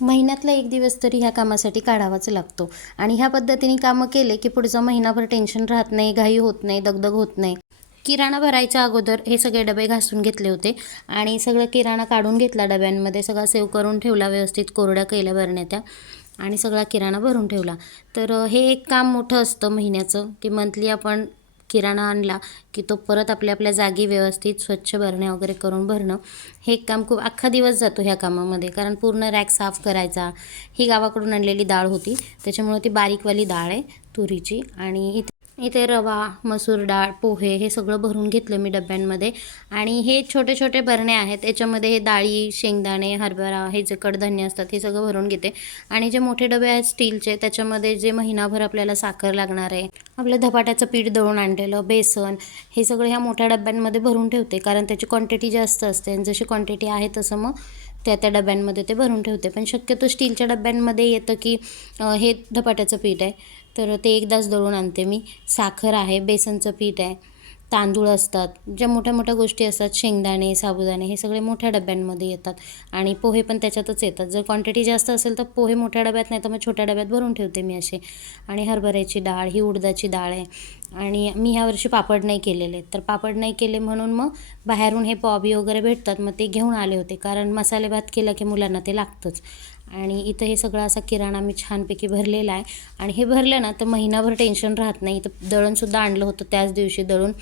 महिन्यातला एक दिवस तरी ह्या कामासाठी काढावाच लागतो. आणि ह्या पद्धतीने कामं केले की पुढचा महिनाभर टेन्शन राहत नाही घाई होत नाही दगदग होत नाही. किराणा भरायच्या अगोदर हे सगळे डबे घासून घेतले होते. आणि सगळं किराणा काढून घेतला डब्यांमध्ये सगळा सेव करून ठेवला व्यवस्थित कोरड्या केल्या भरण्या त्या आणि सगळा किराणा भरून ठेवला. तर हे एक काम मोठं असतं महिन्याचं की मंथली आपण किराणा आणला की तो परत आपल्या आपल्या जागी व्यवस्थित स्वच्छ भरण्या वगैरे करून भरणं हे एक काम खूप अख्खा दिवस जातो ह्या कामामध्ये. कारण पूर्ण रॅक साफ करायचा. ही गावाकडून आणलेली डाळ होती. त्याच्यामुळे ती बारीकवाली डाळ आहे तुरीची. आणि इथे इथे रवा मसूर डाळ पोहे हे सगळं भरून घेतलं मी डब्यांमध्ये. आणि हे छोटे छोटे भरणे आहेत याच्यामध्ये हे डाळी शेंगदाणे हरभरा हे जे कडधान्य असतात हे सगळं भरून घेते. आणि जे मोठे डबे आहेत स्टीलचे त्याच्यामध्ये जे महिनाभर आपल्याला साखर लागणार आहे आपलं धपाट्याचं पीठ दळून आणलेलं बेसन हे सगळं ह्या मोठ्या डब्यांमध्ये भरून ठेवते. कारण त्याची क्वांटिटी जास्त असते आणि जशी क्वांटिटी आहे तसं मग त्या त्या डब्यांमध्ये ते भरून ठेवते. पण शक्यतो स्टीलच्या डब्यांमध्ये येतं की हे धपाट्याचं पीठ आहे. तर ते एकदाच दळून आणते मी. साखर आहे बेसनचं पीठ आहे तांदूळ असतात ज्या मोठ्या मोठ्या गोष्टी असतात शेंगदाणे साबुदाणे हे सगळे मोठ्या डब्यांमध्ये येतात आणि पोहे पण त्याच्यातच येतात. जर क्वांटिटी जास्त असेल तर पोहे मोठ्या डब्यात नाही तर मग छोट्या डब्यात भरून ठेवते मी असे. आणि हरभऱ्याची डाळ ही उडदाची डाळ आहे. आणि मी ह्या वर्षी पापड नाही केलेले तर पापड नाही केले म्हणून मग बाहेरून हे पॉबी वगैरे भेटतात मग ते घेऊन आले होते. कारण मसाले भात केला की मुलांना ते लागतंच. आणि इथं हे सगळं असा किराणा मी छानपैकी भरलेला आहे. आणि हे भरलं ना तर महिनाभर टेन्शन राहत नाही. इथं दळणसुद्धा आणलं होतं त्याच दिवशी दळून.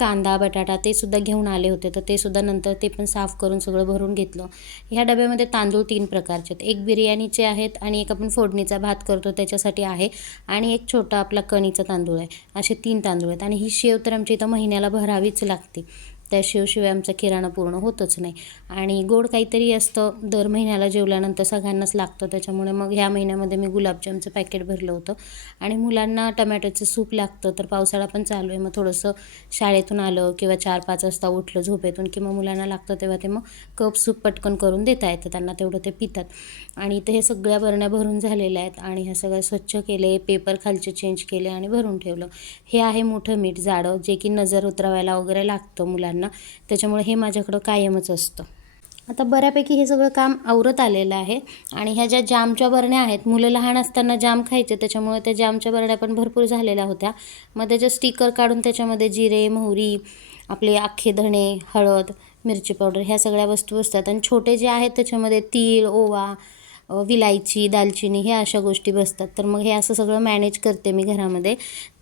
कांदा बटाटा ते सुद्धा घेऊन आले होते. तर ते सुद्धा नंतर ते पण साफ करून सगळं भरून घेतलं. ह्या डब्यामध्ये तांदूळ तीन प्रकारचे आहेत. एक बिर्याणीचे आहेत आणि एक आपण फोडणीचा भात करतो त्याच्यासाठी आहे. आणि एक छोटा आपला कणीचा तांदूळ आहे. असे तीन तांदूळ आहेत. आणि ही शेव तर आमच्या इथं महिन्याला भरावीच लागते. त्या शिवशिवाय आमचा किराणा पूर्ण होतच नाही. आणि गोड काहीतरी असतं दर महिन्याला जेवल्यानंतर सगळ्यांनाच लागतं. त्याच्यामुळे मग ह्या महिन्यामध्ये मी गुलाबजामचं पॅकेट भरलं होतं. आणि मुलांना टमॅटोचं सूप लागतं तर पावसाळा पण चालू आहे. मग थोडंसं शाळेतून आलं किंवा चार पाच वाजता उठलं झोपेतून किंवा मुलांना लागतं तेव्हा ते मग कप सूप पटकन करून देता येतं. त्यांना तेवढं ते पितात. आणि इथं हे सगळ्या बरण्या भरून झालेल्या आहेत आणि ह्या सगळ्या स्वच्छ केले पेपर खालचे चेंज केले आणि भरून ठेवलं. हे आहे मोठं मीठ जाडं जे की नजर उतरवायला वगैरे लागतं मुलांना. त्याच्यामुळे हे माझ्याकडं कायमच असतं. आता बऱ्यापैकी हे सगळं काम आवरत आलेलं आहे आणि ह्या ज्या जामच्या बरण्या आहेत मुलं लहान असताना जाम खायचे त्याच्यामुळे त्या जामच्या बरण्या पण भरपूर झालेल्या होत्या. मग त्याचे स्टिकर काढून त्याच्यामध्ये जिरे मोहरी आपले अख्खे धणे हळद मिरची पावडर ह्या सगळ्या वस्तू असतात. आणि छोटे जे आहेत त्याच्यामध्ये तीळ ओवा विलायची दालचिनी ह्या अशा गोष्टी बसतात. तर मग हे असं सगळं मॅनेज करते मी घरामध्ये.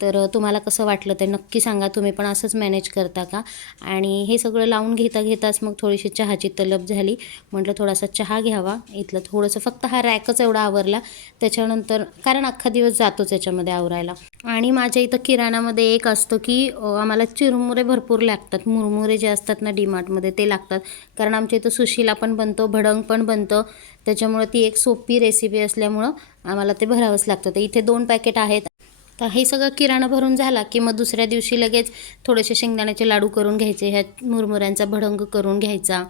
तर तुम्हाला कसं वाटलं ते नक्की सांगा. तुम्ही पण असंच मॅनेज करता का? आणि हे सगळं लावून घेता घेताच मग थोडीशी चहाची तलब झाली. म्हटलं थोडासा चहा घ्यावा. इथलं थोडंसं फक्त हा रॅकच एवढा आवरला. त्याच्यानंतर कारण अख्खा दिवस जातोच याच्यामध्ये आवरायला. आणि माझ्या इथं किराणामध्ये एक असतो की आम्हाला चिरमुरे भरपूर लागतात. मुरमुरे जे असतात ना डीमार्टमध्ये ते लागतात. कारण आमच्या इथं सुशीला पण बनतो भडंग पण बनतं. त्याच्यामुळं ती एक सोपी रेसिपी असल्यामुळं आम्हाला ते भरावंच लागतं. तर इथे दोन पॅकेट आहेत. तर हे सगळं किराणा भरून झाला की मग दुसऱ्या दिवशी लगेच थोडेसे शेंगदाण्याचे लाडू करून घ्यायचे. ह्या मुरमुऱ्यांचा भडंग करून घ्यायचा.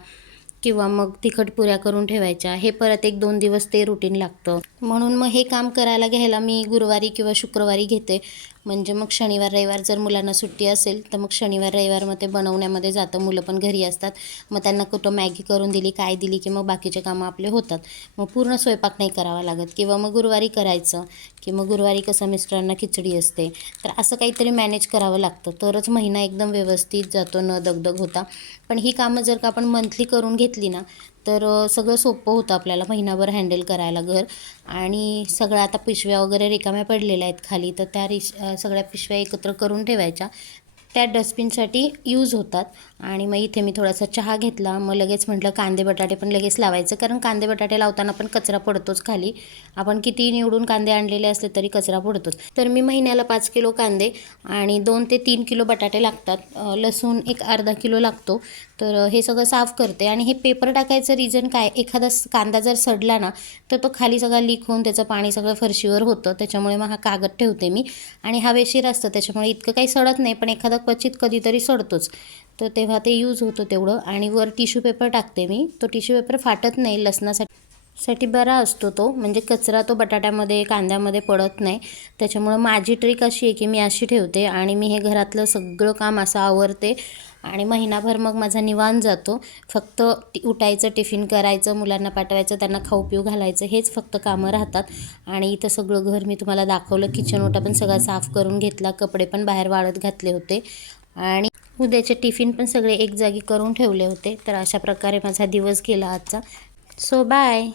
किंवा मग तिखट पुऱ्या करून ठेवायच्या. हे परत एक दोन दिवस ते रुटीन लागतं. म्हणून मग हे काम करायला घ्यायला मी गुरुवारी किंवा शुक्रवारी घेते. म्हणजे मग शनिवार रविवार जर मुलांना सुट्टी असेल तर मग शनिवार रविवार मग ते बनवण्यामध्ये जातं. मुलं पण घरी असतात. मग त्यांना कुठं मॅगी करून दिली काय दिली की मग बाकीचे कामं आपले होतात. मग पूर्ण स्वयंपाक नाही करावा लागत. किंवा मग गुरुवारी करायचं की मग गुरुवारी कसं मिस्टरांना खिचडी असते. तर असं काहीतरी मॅनेज करावं लागतं. तरच महिना एकदम व्यवस्थित जातो न दगदग होता. पण ही कामं जर का आपण मंथली करून घेतली ना तर सगळं सोपं होतं आपल्याला महिनाभर हँडल करायला घर. आणि सगळं आता पिशव्या वगैरे रिकाम्या पडलेल्या आहेत खाली तर त्या रिश सगळ्या पिशव्या एकत्र करून ठेवायच्या. त्या डस्टबिनसाठी यूज होतात. आणि मग इथे मी थोडासा चहा घेतला. मग लगेच म्हटलं कांदे बटाटे पण लगेच लावायचं. कारण कांदे बटाटे लावताना पण कचरा पडतोच खाली. आपण किती निवडून कांदे आणलेले असले तरी कचरा पडतोच. तर मी महिन्याला पाच किलो कांदे आणि दोन ते तीन किलो बटाटे लागतात. लसूण एक अर्धा किलो लागतो. तर हे सगळं साफ करते आणि हे पेपर टाकायचं रिझन काय? एखादा कांदा जर सडला ना तर तो खाली सगळा लीक होऊन त्याचं पाणी सगळं फरशीवर होतं. त्याच्यामुळे मग हा कागद ठेवते मी. आणि हवेशीर असतं त्याच्यामुळे इतकं काही सडत नाही पण एखादा क्वचित कधीतरी सडतोच. तर तेव्हा ते यूज होतं तेवढं. आणि वर टिश्यू पेपर टाकते मी. तो टिश्यू पेपर फाटत नाही लसणासाठी साठी बरा असतो तो. म्हणजे कचरा तो बटाट्यामध्ये कांद्यामध्ये पडत नाही. त्याच्यामुळं माझी ट्रिक अशी आहे की मी अशी ठेवते आणि मी हे घरातलं सगळं काम असं आवरते. आणि महिनाभर मग माझा निवान जातो. फक्त उठायचं टिफिन करायचं मुलांना पाठवायचं त्यांना खाऊ पिऊ घालायचं हेच फक्त कामं राहतात. आणि इथं सगळं घर मी तुम्हाला दाखवलं. किचन ओटा पण सगळा साफ करून घेतला. कपडे पण बाहेर वाळत घातले होते. आणि उद्याचे टिफिन पण सगळे एक जागी करून ठेवले होते. तर अशा प्रकारे माझा दिवस गेला आजचा. So bye